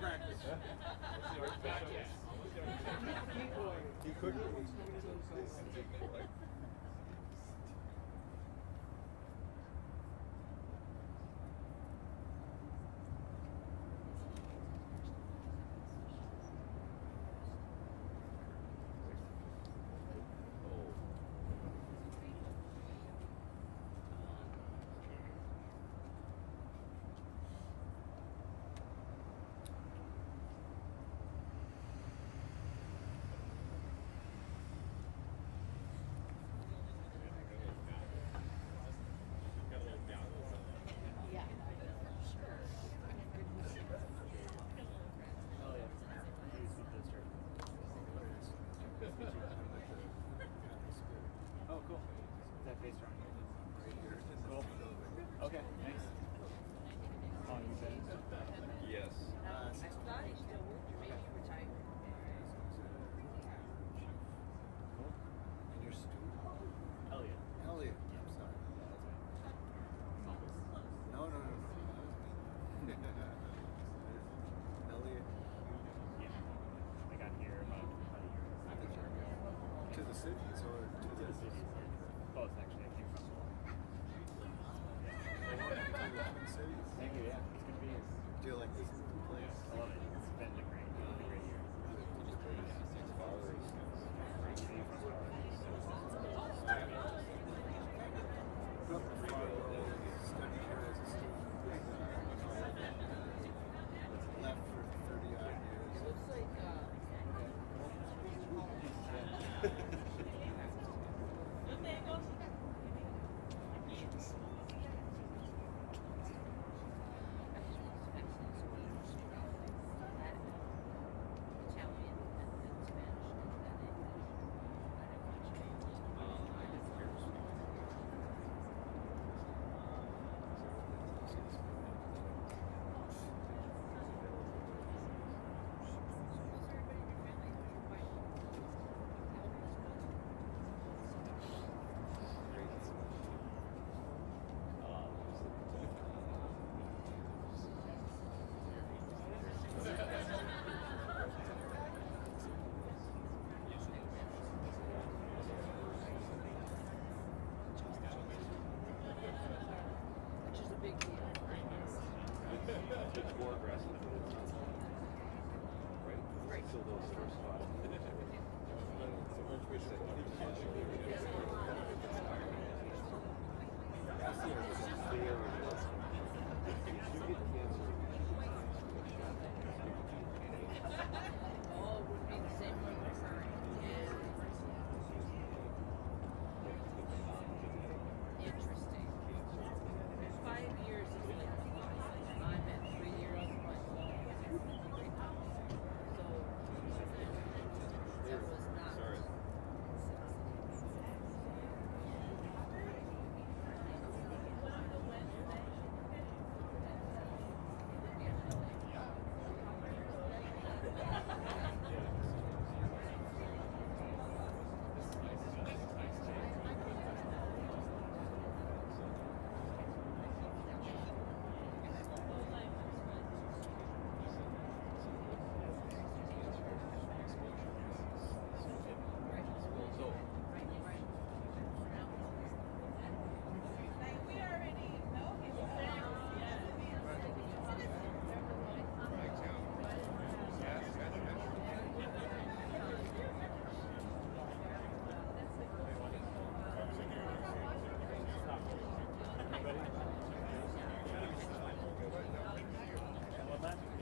practice. He couldn't. Oh, cool. Is that based around here? Cool. Okay, thanks. Oh, you said it? Yes. I thought he still worked, or maybe he retired. Cool. And your student? Elliot. Elliot. I'm sorry. No. Elliot. Yeah. I got here about a year ago. To the cities or to To the cities. Both, actually. I came from Twin Cities? Thank you, yeah. It's good to be here. Do you like this place? I love it. It's been a great year. Grew up in Fargo, studied here as a student, left for 30 odd It years. looks like, which is a big deal. It's more aggressive. Right? So those first five. Oh, it would be the same one recurring. Interesting. 5 years is like I'm at 3 years myself. So that was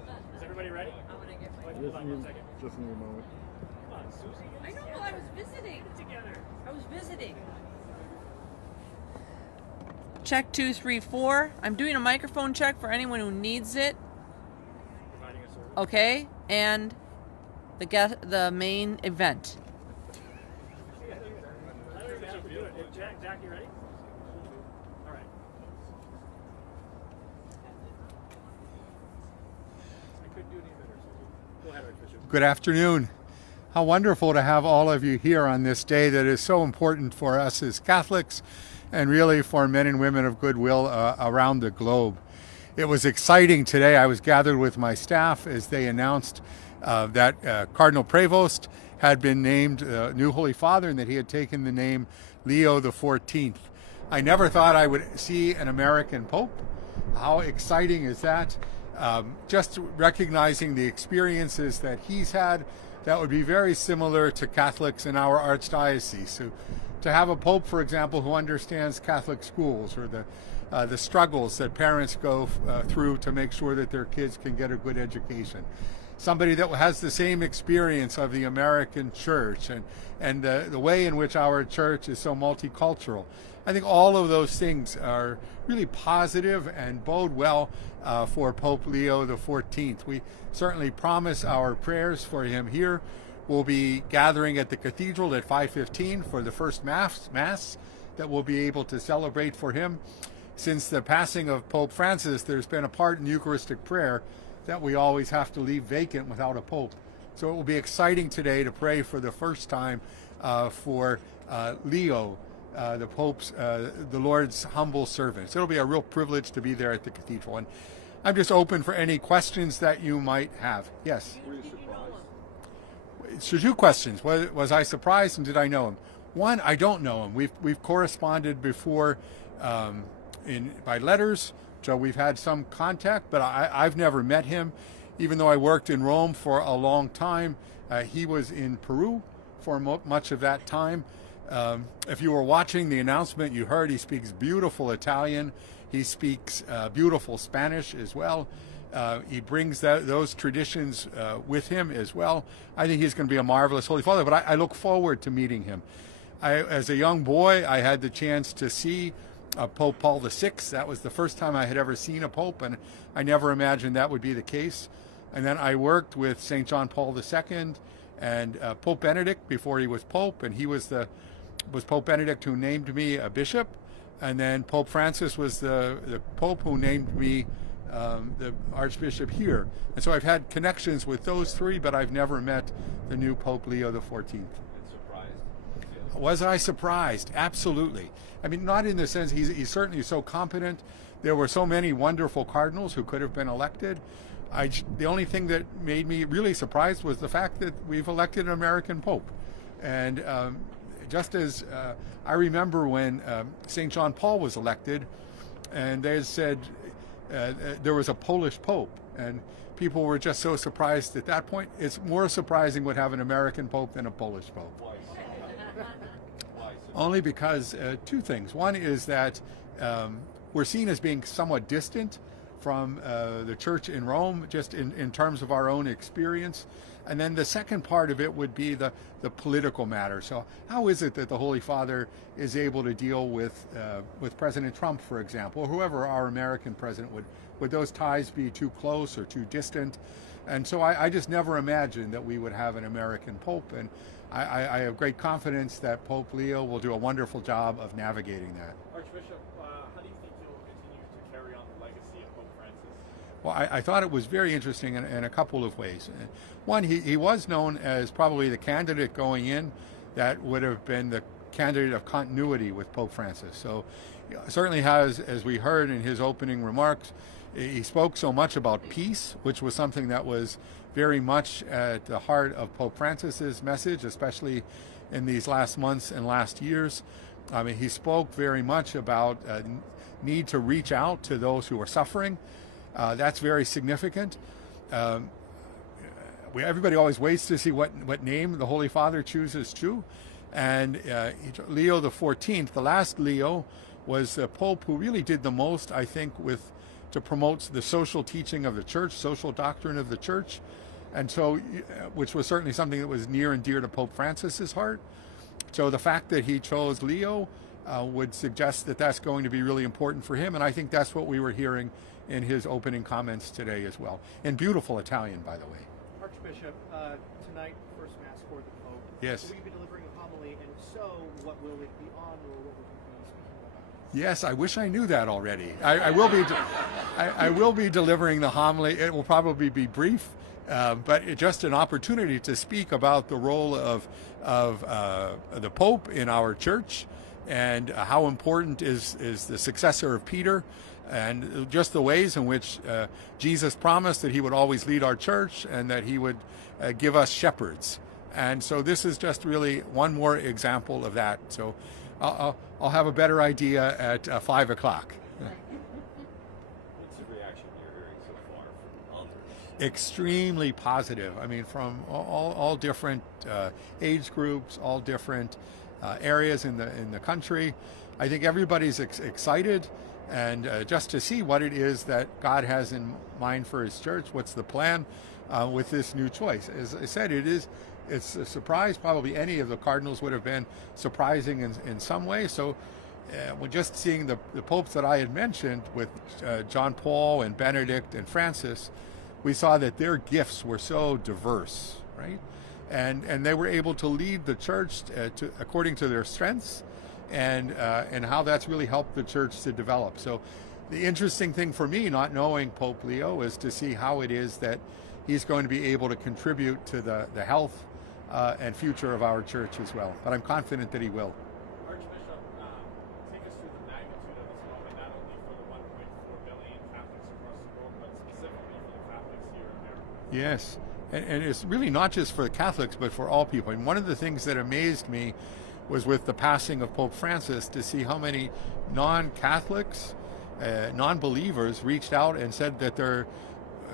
not. Is everybody ready? I'm gonna get my. Hold on 1 second. Just need a moment. Come on, Susie. I know. Well, I was visiting. Together. I was visiting. Check 2, 3, 4. I'm doing a microphone check for anyone who needs it. Providing a service. Okay, and the main event. Jack, you ready? All right. I couldn't do any better. So go ahead, Archbishop. Good afternoon. How wonderful to have all of you here on this day that is so important for us as Catholics and really for men and women of goodwill around the globe. It was exciting today. I was gathered with my staff as they announced that Cardinal Prevost had been named new Holy Father and that he had taken the name Leo XIV. I never thought I would see an American Pope. How exciting is that? Just recognizing the experiences that he's had, that would be very similar to Catholics in our Archdiocese. So to have a Pope, for example, who understands Catholic schools or the struggles that parents go through to make sure that their kids can get a good education. Somebody that has the same experience of the American church and the way in which our church is so multicultural. I think all of those things are really positive and bode well for Pope Leo XIV. We certainly promise our prayers for him here. We'll be gathering at the cathedral at 5:15 for the first Mass that we'll be able to celebrate for him. Since the passing of Pope Francis, there's been a part in Eucharistic prayer that we always have to leave vacant without a Pope. So it will be exciting today to pray for the first time for Leo, the Pope's, the Lord's humble servant. So it'll be a real privilege to be there at the cathedral. And I'm just open for any questions that you might have. Yes? Were you surprised? So 2 questions. Was I surprised and did I know him? One, I don't know him. We've corresponded before by letters. So we've had some contact, but I've never met him. Even though I worked in Rome for a long time, he was in Peru for much of that time. If you were watching the announcement, you heard he speaks beautiful Italian. He speaks beautiful Spanish as well. He brings those traditions with him as well. I think he's going to be a marvelous Holy Father, but I look forward to meeting him. As a young boy, I had the chance to see Pope Paul VI. That was the first time I had ever seen a Pope, and I never imagined that would be the case. And then I worked with St. John Paul II and Pope Benedict before he was Pope, and he was Pope Benedict who named me a bishop, and then Pope Francis was the Pope who named me the Archbishop here. And so I've had connections with those 3, but I've never met the new Pope Leo XIV. And surprised? Was I surprised? Absolutely. I mean, not in the sense he's certainly so competent. There were so many wonderful cardinals who could have been elected. The only thing that made me really surprised was the fact that we've elected an American Pope. And just as I remember when St. John Paul was elected, and they said there was a Polish Pope, and people were just so surprised at that point. It's more surprising would have an American Pope than a Polish Pope. Why? Only because 2 things. One is that we're seen as being somewhat distant from the church in Rome, just in terms of our own experience. And then the second part of it would be the political matter. So how is it that the Holy Father is able to deal with President Trump, for example, or whoever our American president would those ties be too close or too distant? And so I just never imagined that we would have an American Pope. And I have great confidence that Pope Leo will do a wonderful job of navigating that. Archbishop, how do you think you'll continue to carry on the legacy of Pope Francis? Well, I thought it was very interesting in a couple of ways. One, he was known as probably the candidate going in that would have been the candidate of continuity with Pope Francis. So certainly has, as we heard in his opening remarks, he spoke so much about peace, which was something that was very much at the heart of Pope Francis's message, especially in these last months and last years. I mean, he spoke very much about need to reach out to those who are suffering. That's very significant. Everybody always waits to see what name the Holy Father chooses too. And Leo XIV, the last Leo, was the Pope who really did the most, I think, to promote the social teaching of the Church, social doctrine of the Church. And so, which was certainly something that was near and dear to Pope Francis's heart. So the fact that he chose Leo would suggest that that's going to be really important for him. And I think that's what we were hearing in his opening comments today as well. In beautiful Italian, by the way. Archbishop, tonight, first Mass for the Pope. Yes. Will you be delivering a homily? And if so, what will it be on, or what will you be Yes, I wish I knew that already. I will be. I will be delivering the homily. It will probably be brief, but it's just an opportunity to speak about the role of the Pope in our church, and how important is the successor of Peter, and just the ways in which Jesus promised that he would always lead our church and that he would give us shepherds. And so this is just really one more example of that. So I'll have a better idea at 5 o'clock. What's the reaction you're hearing so far from others? Extremely positive. I mean, from all different age groups, all different areas in the country. I think everybody's excited, and just to see what it is that God has in mind for His church. What's the plan with this new choice? As I said, it's a surprise. Probably any of the cardinals would have been surprising in some way. So when just seeing the popes that I had mentioned with John Paul and Benedict and Francis, we saw that their gifts were so diverse, right? And they were able to lead the church according to their strengths, and how that's really helped the church to develop. So the interesting thing for me, not knowing Pope Leo, is to see how it is that he's going to be able to contribute to the health and future of our church as well. But I'm confident that he will. Archbishop, take us through the magnitude of this moment, not only for the 1.4 billion Catholics across the world, but specifically for the Catholics here in America. Yes, and it's really not just for the Catholics, but for all people. And one of the things that amazed me was with the passing of Pope Francis, to see how many non-Catholics, non-believers reached out and said that they're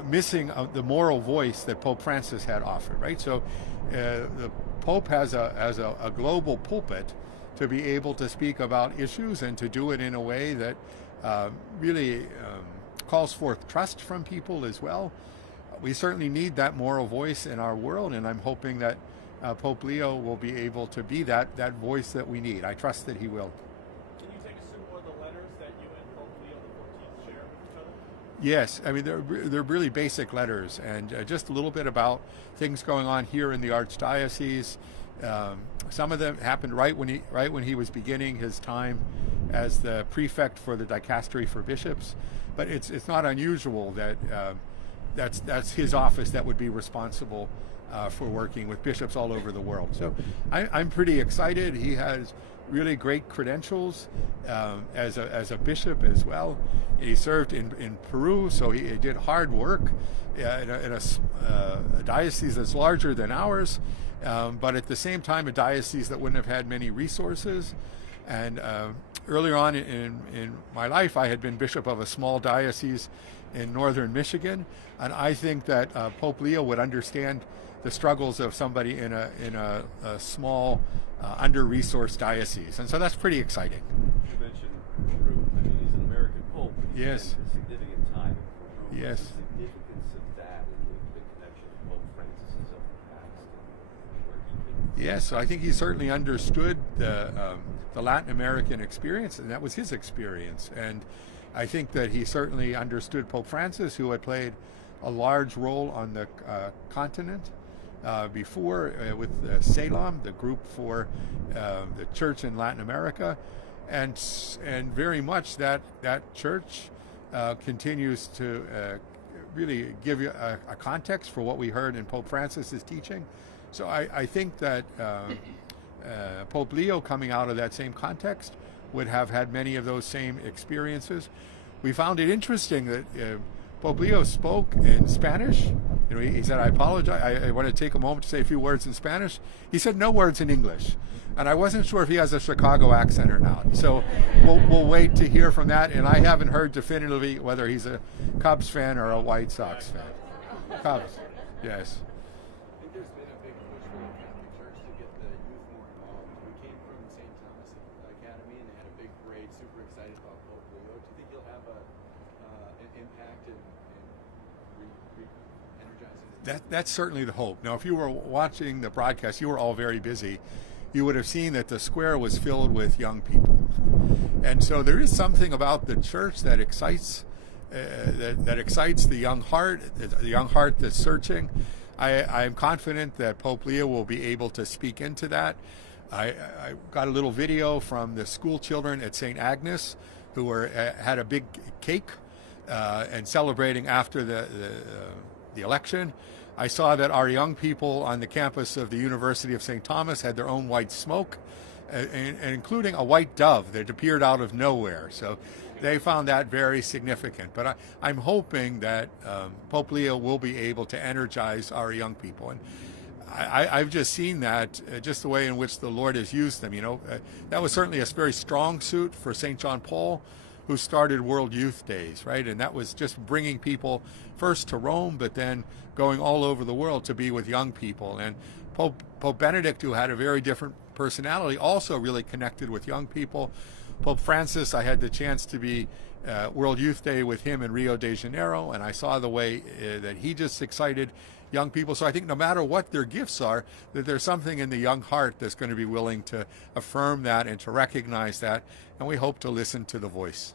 missing the moral voice that Pope Francis had offered, right? So the Pope has a global pulpit to be able to speak about issues and to do it in a way that really calls forth trust from people as well. We certainly need that moral voice in our world, and I'm hoping that Pope Leo will be able to be that voice that we need. I trust that he will. Can you take us through one of the letters that you and Pope Leo XIV share with each other? Yes, I mean they're really basic letters, and just a little bit about things going on here in the Archdiocese. Some of them happened right when he was beginning his time as the prefect for the dicastery for bishops. But it's not unusual that that's his office that would be responsible for working with bishops all over the world. So I'm pretty excited. He has really great credentials as a bishop as well. He served in Peru, so he did hard work in a diocese that's larger than ours, but at the same time a diocese that wouldn't have had many resources. And earlier on in my life, I had been bishop of a small diocese in northern Michigan, and I think that Pope Leo would understand the struggles of somebody in a small, under-resourced diocese, and so that's pretty exciting. You mentioned Peru. I mean, he's an American pope. Yes. Spent a significant time in Peru. Yes. What's the significance of that and the connection of Pope Francis's of the past and where he came? Yes, so I think he certainly understood the Latin American experience, and that was his experience. And I think that he certainly understood Pope Francis, who had played a large role on the continent before with Salem, the group for the church in Latin America, and very much that church continues to really give you a context for what we heard in Pope Francis's teaching. So I think that Pope Leo, coming out of that same context, would have had many of those same experiences. We found it interesting that Pope Leo spoke in Spanish. You know, he said, "I apologize. I want to take a moment to say a few words in Spanish." He said no words in English, and I wasn't sure if he has a Chicago accent or not. So we'll wait to hear from that. And I haven't heard definitively whether he's a Cubs fan or a White Sox fan. Cubs, yes. I think there's been a big push for the Catholic Church to get the youth more involved. We came from St. Thomas Academy, and they had a big parade, super excited about Pope Leo. Do you think he'll have an impact in re-energizing? That's certainly the hope. Now, if you were watching the broadcast, you were all very busy. You would have seen that the square was filled with young people, and so there is something about the church that excites that excites the young heart that's searching. I'm confident that Pope Leo will be able to speak into that. I got a little video from the school children at St. Agnes who had a big cake and celebrating after the election. I saw that our young people on the campus of the University of St. Thomas had their own white smoke, and including a white dove that appeared out of nowhere. So they found that very significant. But I'm hoping that Pope Leo will be able to energize our young people. And I've just seen that, just the way in which the Lord has used them. That was certainly a very strong suit for St. John Paul, who started World Youth Days, right? And that was just bringing people first to Rome, but then going all over the world to be with young people. And Pope Benedict, who had a very different personality, also really connected with young people. Pope Francis, I had the chance to be World Youth Day with him in Rio de Janeiro, and I saw the way that he just excited young people. So I think no matter what their gifts are, that there's something in the young heart that's going to be willing to affirm that and to recognize that, and we hope to listen to the voice.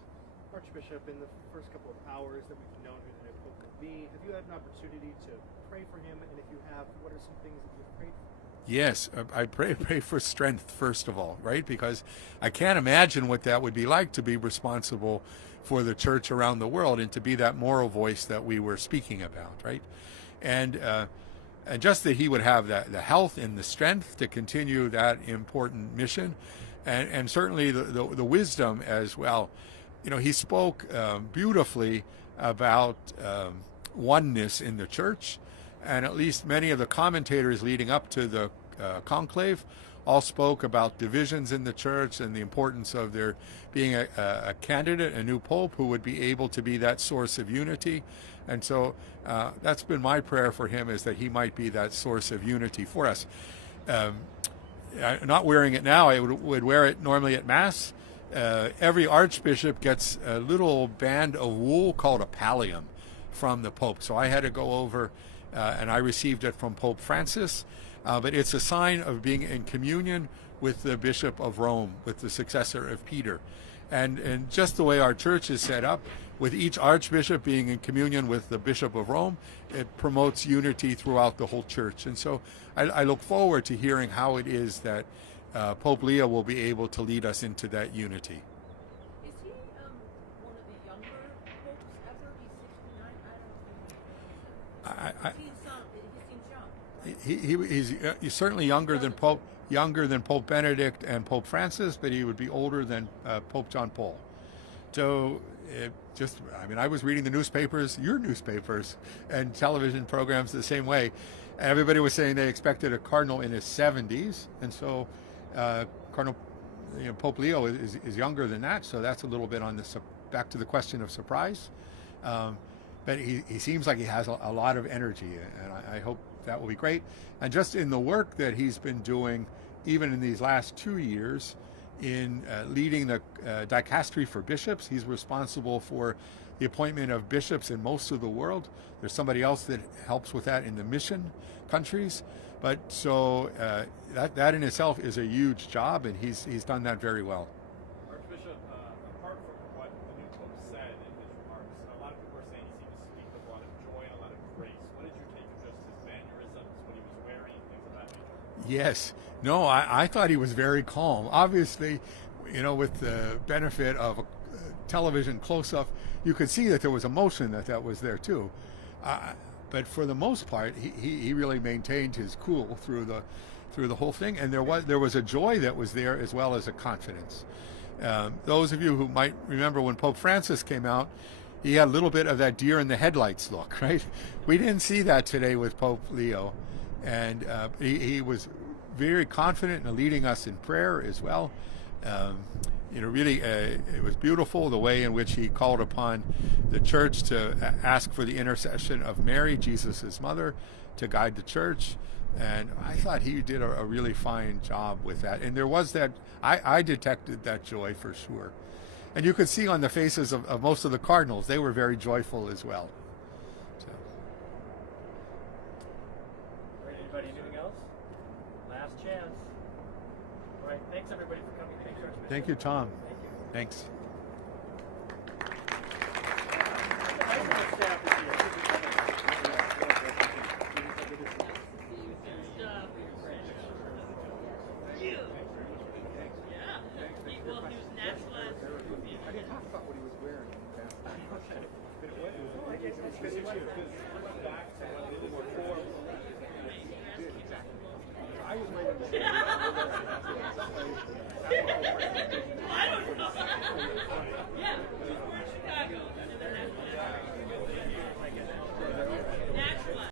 Archbishop, in the first couple of hours that we've known who the new Pope will be, have you had an opportunity to pray for him? And if you have, what are some things that you've prayed for? Yes, I pray for strength, first of all, right? Because I can't imagine what that would be like to be responsible for the church around the world and to be that moral voice that we were speaking about, right? And just that he would have the health and the strength to continue that important mission, and certainly the wisdom as well. He spoke beautifully about oneness in the church, and at least many of the commentators leading up to the conclave all spoke about divisions in the church and the importance of there being a candidate, a new pope, who would be able to be that source of unity. And so that's been my prayer for him, is that he might be that source of unity for us. Not wearing it now, I would wear it normally at Mass. Every archbishop gets a little band of wool called a pallium from the Pope. So I had to go over and I received it from Pope Francis. But it's a sign of being in communion with the Bishop of Rome, with the successor of Peter. And just the way our church is set up, with each archbishop being in communion with the Bishop of Rome, it promotes unity throughout the whole church. And so I look forward to hearing how it is that Pope Leo will be able to lead us into that unity. Is he one of the younger popes ever? He's 69. He seems young. He's certainly younger than Pope Benedict and Pope Francis, but he would be older than Pope John Paul. So I was reading the newspapers, your newspapers, and television programs the same way. Everybody was saying they expected a cardinal in his 70s, and so Pope Leo is younger than that. So that's a little bit on back to the question of surprise. But he seems like he has a lot of energy, and I hope that will be great. And just in the work that he's been doing, even in these last 2 years, in leading the dicastery for bishops. He's responsible for the appointment of bishops in most of the world. There's somebody else that helps with that in the mission countries. But so that in itself is a huge job, and he's done that very well. Archbishop, apart from what the new Pope said in his remarks, a lot of people are saying he seemed to speak with a lot of joy and a lot of grace. What did you take of just his mannerisms, what he was wearing, things of that nature? Yes. No, I thought he was very calm. Obviously, with the benefit of a television close-up, you could see that there was emotion that was there too. But for the most part, he really maintained his cool through the whole thing, and there was a joy that was there as well as a confidence. Those of you who might remember when Pope Francis came out, he had a little bit of that deer in the headlights look, right? We didn't see that today with Pope Leo, and he was very confident in leading us in prayer as well. Really, it was beautiful the way in which he called upon the church to ask for the intercession of Mary, Jesus' mother, to guide the church. And I thought he did a really fine job with that. And there was that, I detected that joy for sure. And you could see on the faces of most of the cardinals, they were very joyful as well. So. All right, anybody, anything else? Last chance. All right, thanks everybody for coming. Thanks, Archbishop. Thank you, Tom. Thank you. Thanks. Good stuff. It's been a while. It was 6 years. Because I went back